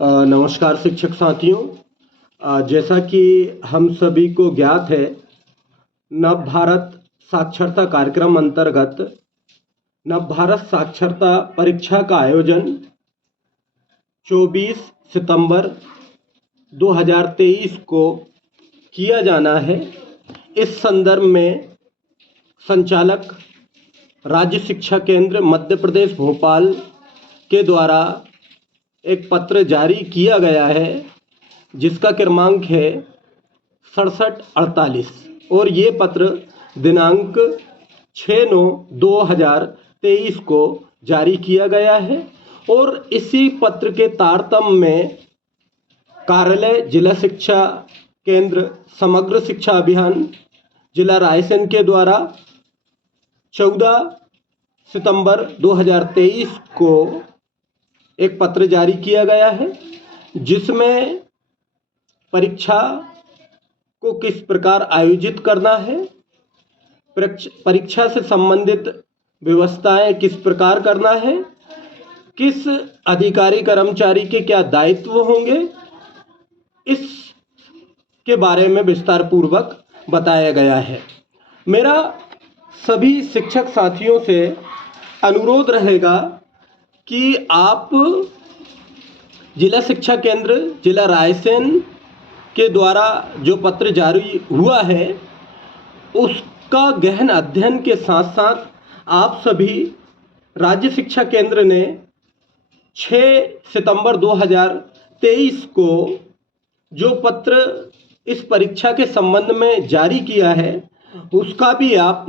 नमस्कार शिक्षक साथियों। जैसा कि हम सभी को ज्ञात है, नव भारत साक्षरता कार्यक्रम अंतर्गत नव भारत साक्षरता परीक्षा का आयोजन 24 सितंबर 2023 को किया जाना है। इस संदर्भ में संचालक राज्य शिक्षा केंद्र मध्य प्रदेश भोपाल के द्वारा एक पत्र जारी किया गया है, जिसका क्रमांक है 6748 और ये पत्र दिनांक 6/9/2023 को जारी किया गया है। और इसी पत्र के तारतम्य में कार्यालय जिला शिक्षा केंद्र समग्र शिक्षा अभियान जिला रायसेन के द्वारा 14 सितंबर 2023 को एक पत्र जारी किया गया है, जिसमें परीक्षा को किस प्रकार आयोजित करना है, परीक्षा से संबंधित व्यवस्थाएं किस प्रकार करना है, किस अधिकारी कर्मचारी के क्या दायित्व होंगे, इसके बारे में विस्तार पूर्वक बताया गया है। मेरा सभी शिक्षक साथियों से अनुरोध रहेगा कि आप जिला शिक्षा केंद्र जिला रायसेन के द्वारा जो पत्र जारी हुआ है, उसका गहन अध्ययन के साथ साथ आप सभी राज्य शिक्षा केंद्र ने 6 सितंबर 2023 को जो पत्र इस परीक्षा के संबंध में जारी किया है, उसका भी आप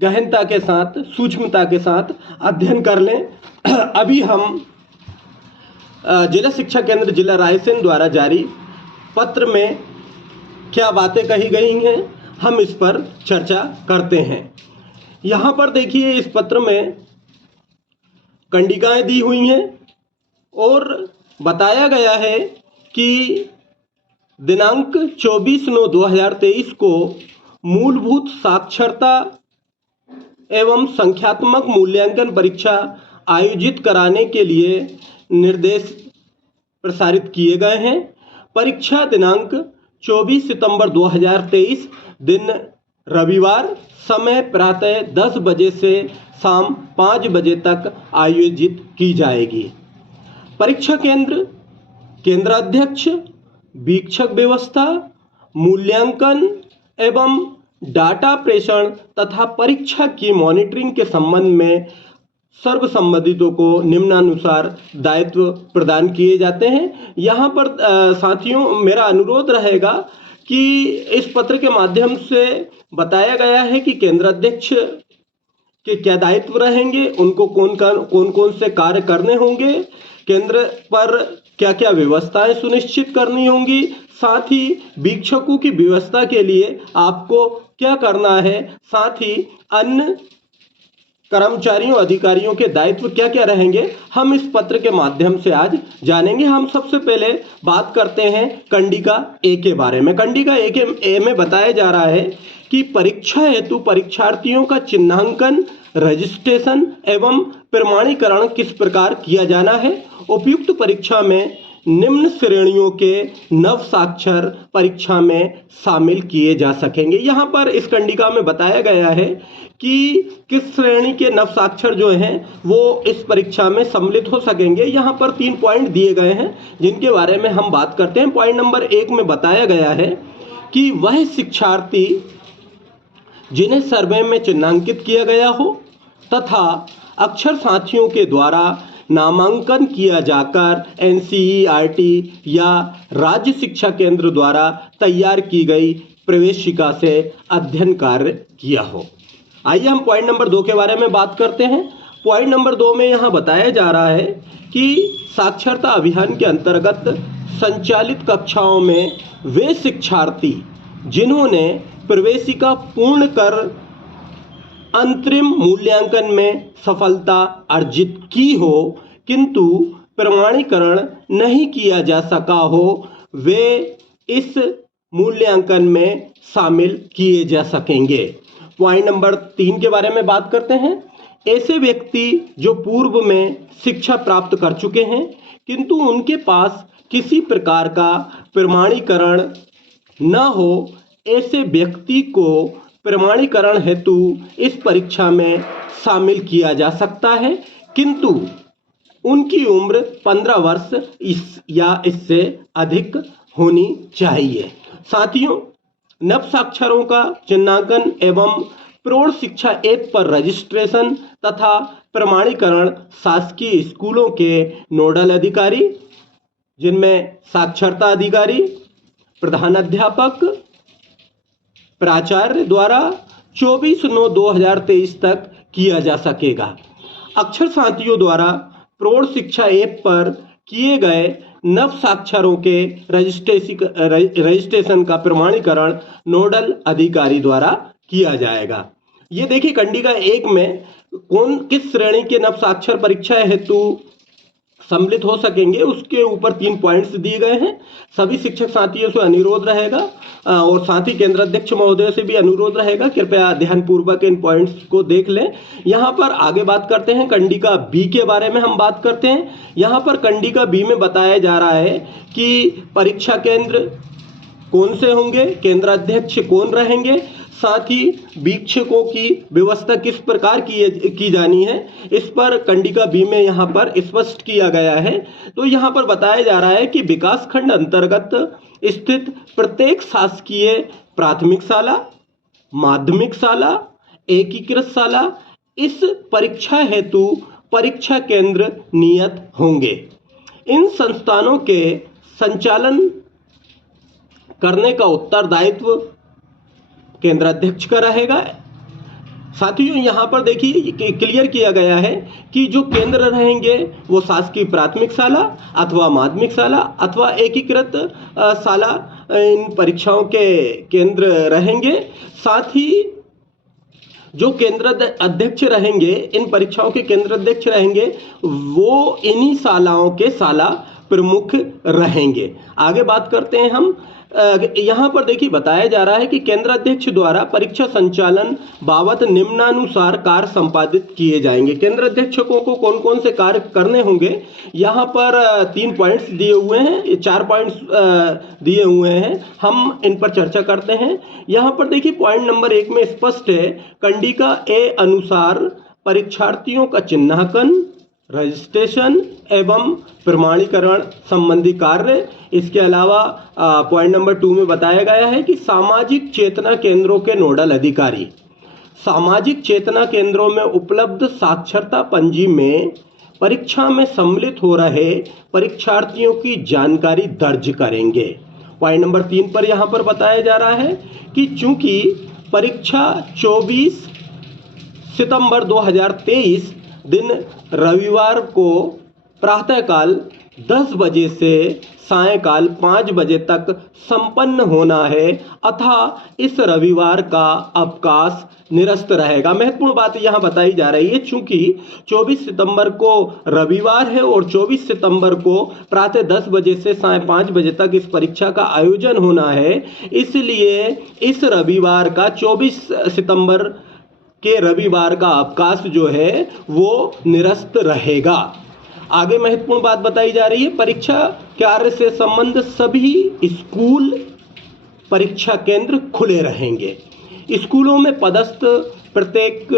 गहनता के साथ सूक्ष्मता के साथ अध्ययन कर लें। अभी हम जिला शिक्षा केंद्र जिला रायसेन द्वारा जारी पत्र में क्या बातें कही गई हैं, हम इस पर चर्चा करते हैं। यहाँ पर देखिए, इस पत्र में कंडिकाएं दी हुई हैं और बताया गया है कि दिनांक 24/9/2023 को मूलभूत साक्षरता एवं संख्यात्मक मूल्यांकन परीक्षा आयोजित कराने के लिए निर्देश प्रसारित किए गए हैं। परीक्षा दिनांक 24 सितंबर 2023 दिन रविवार, समय प्रातः 10 बजे से शाम 5 बजे तक आयोजित की जाएगी। परीक्षा केंद्र, केंद्राध्यक्ष, वीक्षक व्यवस्था, मूल्यांकन एवं डाटा प्रेषण तथा परीक्षा की मॉनिटरिंग के संबंध में सर्व संबंधितों को निम्नानुसार दायित्व प्रदान किए जाते हैं। यहाँ पर साथियों, मेरा अनुरोध रहेगा कि इस पत्र के माध्यम से बताया गया है कि केंद्राध्यक्ष के क्या दायित्व रहेंगे, उनको कौन कौन से कार्य करने होंगे, केंद्र पर क्या क्या व्यवस्थाएं सुनिश्चित करनी होंगी, साथ ही वीक्षकों की व्यवस्था के लिए आपको क्या करना है, साथ ही अन्य कर्मचारियों अधिकारियों के दायित्व क्या क्या रहेंगे, हम इस पत्र के माध्यम से आज जानेंगे। हम सबसे पहले बात करते हैं कंडिका ए के बारे में। कंडिका ए में बताया जा रहा है कि परीक्षा हेतु परीक्षार्थियों का चिन्हांकन, रजिस्ट्रेशन एवं प्रमाणीकरण किस प्रकार किया जाना है। उपयुक्त परीक्षा में निम्न श्रेणियों के नव साक्षर परीक्षा में शामिल किए जा सकेंगे। यहाँ पर इस कंडिका में बताया गया है कि किस श्रेणी के नव साक्षर जो हैं वो इस परीक्षा में सम्मिलित हो सकेंगे। यहाँ पर 3 पॉइंट दिए गए हैं, जिनके बारे में हम बात करते हैं। पॉइंट नंबर 1 में बताया गया है कि वह शिक्षार्थी जिन्हें सर्वे में चिन्हांकित किया गया हो तथा अक्षर साथियों के द्वारा नामांकन किया जाकर एनसीईआरटी या राज्य शिक्षा केंद्र द्वारा तैयार की गई प्रवेशिका से अध्ययन कार्य किया हो। आइए हम पॉइंट नंबर 2 के बारे में बात करते हैं। पॉइंट नंबर 2 में यहाँ बताया जा रहा है कि साक्षरता अभियान के अंतर्गत संचालित कक्षाओं में वे शिक्षार्थी जिन्होंने प्रवेशिका पूर्ण कर अंतरिम मूल्यांकन में सफलता अर्जित की हो किंतु प्रमाणीकरण नहीं किया जा सका हो, वे इस मूल्यांकन में शामिल किए जा सकेंगे। पॉइंट नंबर 3 के बारे में बात करते हैं। ऐसे व्यक्ति जो पूर्व में शिक्षा प्राप्त कर चुके हैं किंतु उनके पास किसी प्रकार का प्रमाणीकरण न हो, ऐसे व्यक्ति को प्रमाणीकरण हेतु इस परीक्षा में शामिल किया जा सकता है, किंतु उनकी उम्र 15 वर्ष या इससे अधिक होनी चाहिए। साथियों, नवसाक्षरों का चिन्हांकन एवं प्रौढ़ शिक्षा ऐप पर रजिस्ट्रेशन तथा प्रमाणीकरण शासकीय स्कूलों के नोडल अधिकारी, जिनमें साक्षरता अधिकारी, प्रधानाध्यापक, प्राचार्य द्वारा 24/9/2023 तक किया जा सकेगा। अक्षर साथियों द्वारा प्रौढ़ शिक्षा ऐप पर किए गए नव साक्षरों के रजिस्ट्रेशन का प्रमाणीकरण नोडल अधिकारी द्वारा किया जाएगा। ये देखिए, कंडिका 1 में कौन किस श्रेणी के नव साक्षर परीक्षा हेतु सम्मिलित हो सकेंगे, उसके ऊपर 3 पॉइंट्स दिए गए हैं। सभी शिक्षक साथियों से अनुरोध रहेगा और साथ ही केंद्र अध्यक्ष महोदय से भी अनुरोध रहेगा, कृपया ध्यानपूर्वक इन पॉइंट्स को देख लें। यहाँ पर आगे बात करते हैं, कंडिका बी के बारे में हम बात करते हैं। यहाँ पर कंडिका बी में बताया जा रहा है कि परीक्षा केंद्र कौन से होंगे, केंद्र अध्यक्ष कौन रहेंगे, साथ ही वीक्षकों की व्यवस्था किस प्रकार की जानी है, इस पर कंडिका बी में यहाँ पर स्पष्ट किया गया है। तो यहाँ पर बताया जा रहा है कि विकास खंड अंतर्गत स्थित प्रत्येक शासकीय प्राथमिक शाला, माध्यमिक शाला, एकीकृत शाला इस परीक्षा हेतु परीक्षा केंद्र नियत होंगे। इन संस्थानों के संचालन करने का उत्तरदायित्व केंद्र अध्यक्ष का रहेगा। साथियों, यहाँ पर देखिए क्लियर किया गया है कि जो केंद्र रहेंगे वो शासकीय प्राथमिक शाला अथवा माध्यमिक शाला अथवा एकीकृत शाला इन परीक्षाओं के केंद्र रहेंगे। साथ ही जो केंद्र अध्यक्ष रहेंगे, इन परीक्षाओं के केंद्र अध्यक्ष रहेंगे, वो इन्हीं शालाओं के शाला प्रमुख रहेंगे। आगे बात करते हैं हम। यहाँ पर देखिए बताया जा रहा है कि केंद्र अध्यक्ष द्वारा परीक्षा संचालन बाबत निम्नानुसार कार्य संपादित किए जाएंगे। केंद्र अध्यक्षों को कौन कौन से कार्य करने होंगे, यहाँ पर 3 पॉइंट्स दिए हुए हैं, 4 पॉइंट्स दिए हुए हैं, हम इन पर चर्चा करते हैं। यहाँ पर देखिए पॉइंट नंबर 1 में स्पष्ट है, कंडिका ए अनुसार परीक्षार्थियों का चिन्हांकन, रजिस्ट्रेशन एवं प्रमाणीकरण संबंधी कार्य। इसके अलावा पॉइंट नंबर 2 में बताया गया है कि सामाजिक चेतना केंद्रों के नोडल अधिकारी सामाजिक चेतना केंद्रों में उपलब्ध साक्षरता पंजी में परीक्षा में सम्मिलित हो रहे परीक्षार्थियों की जानकारी दर्ज करेंगे। पॉइंट नंबर 3 पर यहाँ पर बताया जा रहा है कि चूंकि परीक्षा 24 सितंबर 2023 दिन रविवार को प्रातःकाल 10 बजे से सायंकाल 5 बजे तक संपन्न होना है, अतः इस रविवार का अवकाश निरस्त रहेगा। महत्वपूर्ण बात यहाँ बताई जा रही है, चूंकि 24 सितंबर को रविवार है और 24 सितंबर को प्रातः 10 बजे से साय 5 बजे तक इस परीक्षा का आयोजन होना है, इसलिए इस रविवार का 24 सितंबर के रविवार का अवकाश जो है वो निरस्त रहेगा। आगे महत्वपूर्ण बात बताई जा रही है, परीक्षा कार्य से संबंध सभी स्कूल परीक्षा केंद्र खुले रहेंगे। स्कूलों में पदस्थ प्रत्येक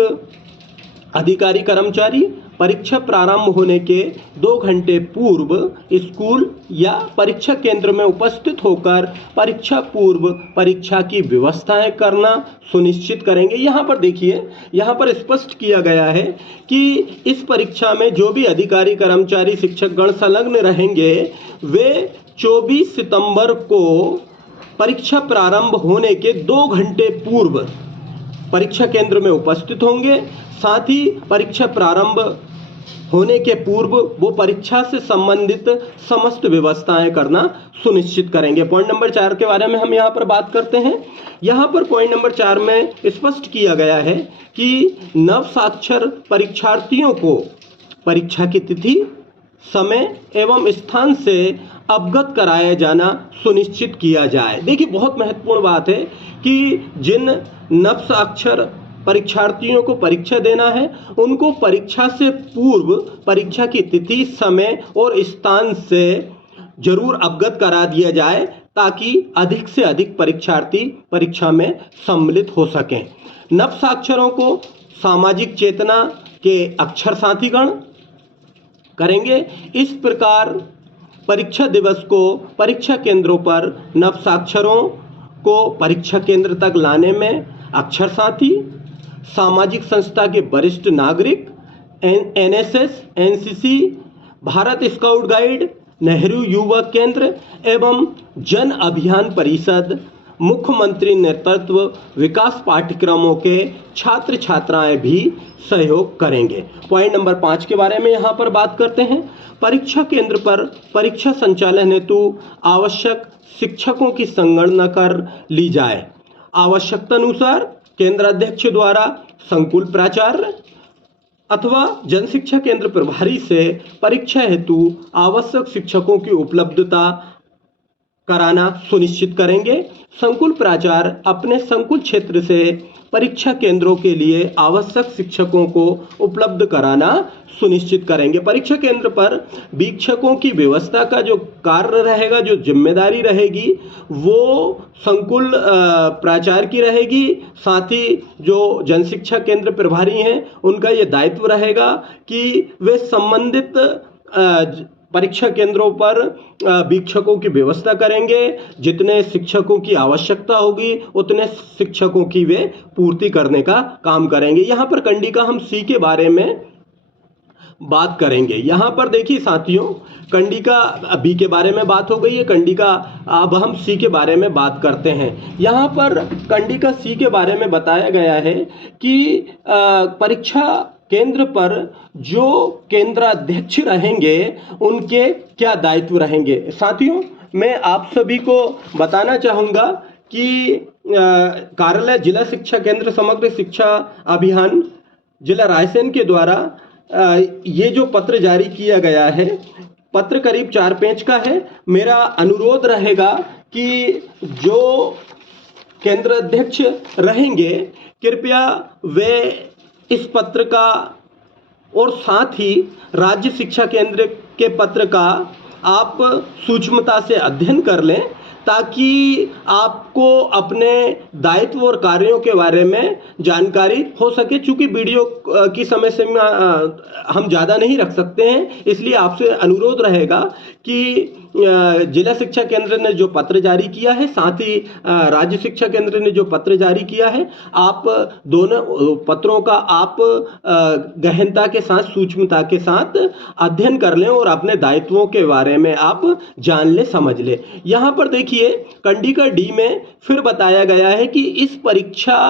अधिकारी कर्मचारी परीक्षा प्रारंभ होने के 2 घंटे पूर्व स्कूल या परीक्षा केंद्र में उपस्थित होकर परीक्षा पूर्व परीक्षा की व्यवस्थाएं करना सुनिश्चित करेंगे। यहाँ पर देखिए, यहाँ पर स्पष्ट किया गया है कि इस परीक्षा में जो भी अधिकारी कर्मचारी शिक्षकगण संलग्न रहेंगे, वे 24 सितंबर को परीक्षा प्रारंभ होने के 2 घंटे पूर्व परीक्षा केंद्र में उपस्थित होंगे। साथ ही परीक्षा प्रारंभ होने के पूर्व वो परीक्षा से संबंधित समस्त व्यवस्थाएं करना सुनिश्चित करेंगे। पॉइंट नंबर 4 के बारे में हम यहाँ पर बात करते हैं। यहाँ पर पॉइंट नंबर 4 में स्पष्ट किया गया है कि नव साक्षर परीक्षार्थियों को परीक्षा की तिथि, समय एवं स्थान से अवगत कराया जाना सुनिश्चित किया जाए। देखिए बहुत महत्वपूर्ण बात है कि जिन नव साक्षर परीक्षार्थियों को परीक्षा देना है, उनको परीक्षा से पूर्व परीक्षा की तिथि, समय और स्थान से जरूर अवगत करा दिया जाए ताकि अधिक से अधिक परीक्षार्थी परीक्षा में सम्मिलित हो सकें। नव साक्षरों को सामाजिक चेतना के अक्षर साथीगण करेंगे। इस प्रकार परीक्षा दिवस को परीक्षा केंद्रों पर नव साक्षरों को परीक्षा केंद्र तक लाने में अक्षर साथी, सामाजिक संस्था के वरिष्ठ नागरिक, NSS, NCC, Bharat scout guide, Nehru युवा केंद्र एवं जन अभियान परिषद, मुख्यमंत्री नेतृत्व विकास पाठ्यक्रमों के छात्र छात्राएं भी सहयोग करेंगे। पॉइंट नंबर 5 के बारे में यहाँ पर बात करते हैं। परीक्षा केंद्र पर परीक्षा संचालन हेतु आवश्यक शिक्षकों की संगणना कर ली जाए। आवश्यकता अनुसार केंद्राध्यक्ष द्वारा संकुल प्राचार्य अथवा जन शिक्षा केंद्र प्रभारी से परीक्षा हेतु आवश्यक शिक्षकों की उपलब्धता कराना सुनिश्चित करेंगे। संकुल प्राचार्य अपने संकुल क्षेत्र से परीक्षा केंद्रों के लिए आवश्यक शिक्षकों को उपलब्ध कराना सुनिश्चित करेंगे। परीक्षा केंद्र पर वीक्षकों की व्यवस्था का जो कार्य रहेगा, जो जिम्मेदारी रहेगी, वो संकुल प्राचार्य की रहेगी। साथ ही जो जन शिक्षा केंद्र प्रभारी हैं उनका ये दायित्व रहेगा कि वे संबंधित परीक्षा केंद्रों पर वीक्षकों की व्यवस्था करेंगे। जितने शिक्षकों की आवश्यकता होगी उतने शिक्षकों की वे पूर्ति करने का काम करेंगे। यहाँ पर कंडिका हम सी के बारे में बात करेंगे। यहाँ पर देखिए साथियों, कंडिका बी के बारे में बात हो गई है, कंडिका अब हम सी के बारे में बात करते हैं। यहाँ पर कंडिका सी के बारे में बताया गया है कि परीक्षा केंद्र पर जो केंद्राध्यक्ष रहेंगे उनके क्या दायित्व रहेंगे। साथियों, मैं आप सभी को बताना चाहूँगा कि कार्यालय जिला शिक्षा केंद्र समग्र शिक्षा अभियान जिला रायसेन के द्वारा ये जो पत्र जारी किया गया है, पत्र करीब 4 पेज का है। मेरा अनुरोध रहेगा कि जो केंद्राध्यक्ष रहेंगे कृपया वे इस पत्र का और साथ ही राज्य शिक्षा केंद्र के पत्र का आप सूक्ष्मता से अध्ययन कर लें ताकि आपको अपने दायित्व और कार्यों के बारे में जानकारी हो सके। चूंकि वीडियो की समय से हम ज़्यादा नहीं रख सकते हैं, इसलिए आपसे अनुरोध रहेगा कि जिला शिक्षा केंद्र ने जो पत्र जारी किया है, साथ ही राज्य शिक्षा केंद्र ने जो पत्र जारी किया है, आप दोनों पत्रों का आप गहनता के साथ, सूक्ष्मता के साथ अध्ययन कर लें और अपने दायित्वों के बारे में आप जान ले, समझ ले। यहाँ पर देखिए कंडिका डी में फिर बताया गया है कि इस परीक्षा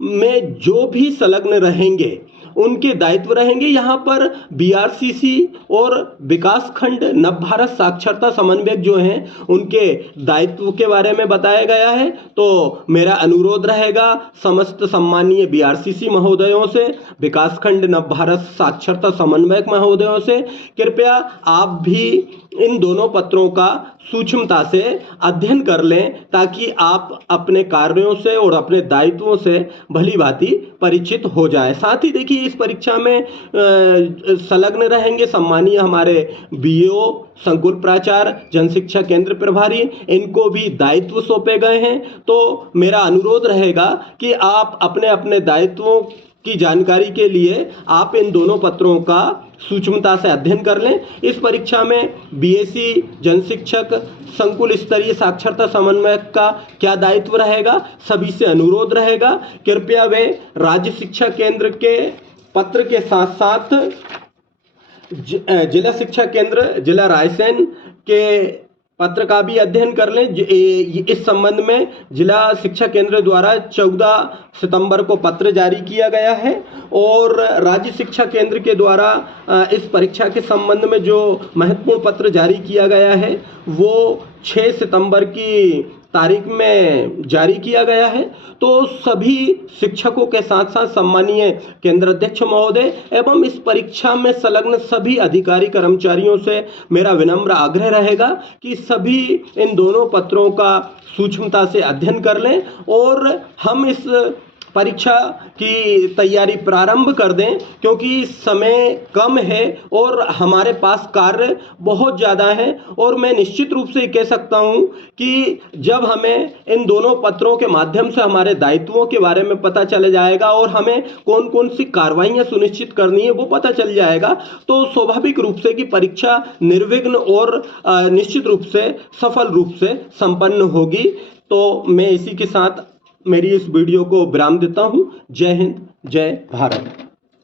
में जो भी संलग्न रहेंगे उनके दायित्व रहेंगे। यहाँ पर बीआरसीसी और विकास खंड नव भारत साक्षरता समन्वयक जो हैं उनके दायित्व के बारे में बताया गया है। तो मेरा अनुरोध रहेगा समस्त सम्मानीय बीआरसीसी महोदयों से, विकास खंड नव भारत साक्षरता समन्वयक महोदयों से, कृपया आप भी इन दोनों पत्रों का सूक्ष्मता से अध्ययन कर लें ताकि आप अपने कार्यों से और अपने दायित्वों से भली भांति परिचित हो जाए। साथ ही देखिए इस परीक्षा में संलग्न रहेंगे सम्मानीय हमारे बीओ, संकुल प्राचार्य, जन शिक्षा केंद्र प्रभारी, इनको भी दायित्व सौंपे गए हैं। तो मेरा अनुरोध रहेगा कि आप अपने अपने दायित्वों की जानकारी के लिए आप इन दोनों पत्रों का सूक्ष्मता से अध्ययन कर लें। इस परीक्षा में बीएससी जन शिक्षक संकुल स्तरीय साक्षरता समन्वयक का क्या दायित्व रहेगा, सभी से अनुरोध रहेगा कृपया वे राज्य शिक्षा केंद्र के पत्र के साथ साथ जिला शिक्षा केंद्र जिला रायसेन के पत्र का भी अध्ययन कर लें। इस संबंध में जिला शिक्षा केंद्र द्वारा 14 सितंबर को पत्र जारी किया गया है और राज्य शिक्षा केंद्र के द्वारा इस परीक्षा के संबंध में जो महत्वपूर्ण पत्र जारी किया गया है वो 6 सितंबर की तारीख में जारी किया गया है। तो सभी शिक्षकों के साथ साथ सम्मानीय केंद्राध्यक्ष महोदय एवं इस परीक्षा में संलग्न सभी अधिकारी कर्मचारियों से मेरा विनम्र आग्रह रहेगा कि सभी इन दोनों पत्रों का सूक्ष्मता से अध्ययन कर लें और हम इस परीक्षा की तैयारी प्रारंभ कर दें, क्योंकि समय कम है और हमारे पास कार्य बहुत ज़्यादा है। और मैं निश्चित रूप से कह सकता हूँ कि जब हमें इन दोनों पत्रों के माध्यम से हमारे दायित्वों के बारे में पता चल जाएगा और हमें कौन कौन सी कार्रवाइयाँ सुनिश्चित करनी है वो पता चल जाएगा, तो स्वाभाविक रूप से कि परीक्षा निर्विघ्न और निश्चित रूप से सफल रूप से संपन्न होगी। तो मैं इसी के साथ मेरी इस वीडियो को विराम देता हूं। जय हिंद, जय भारत।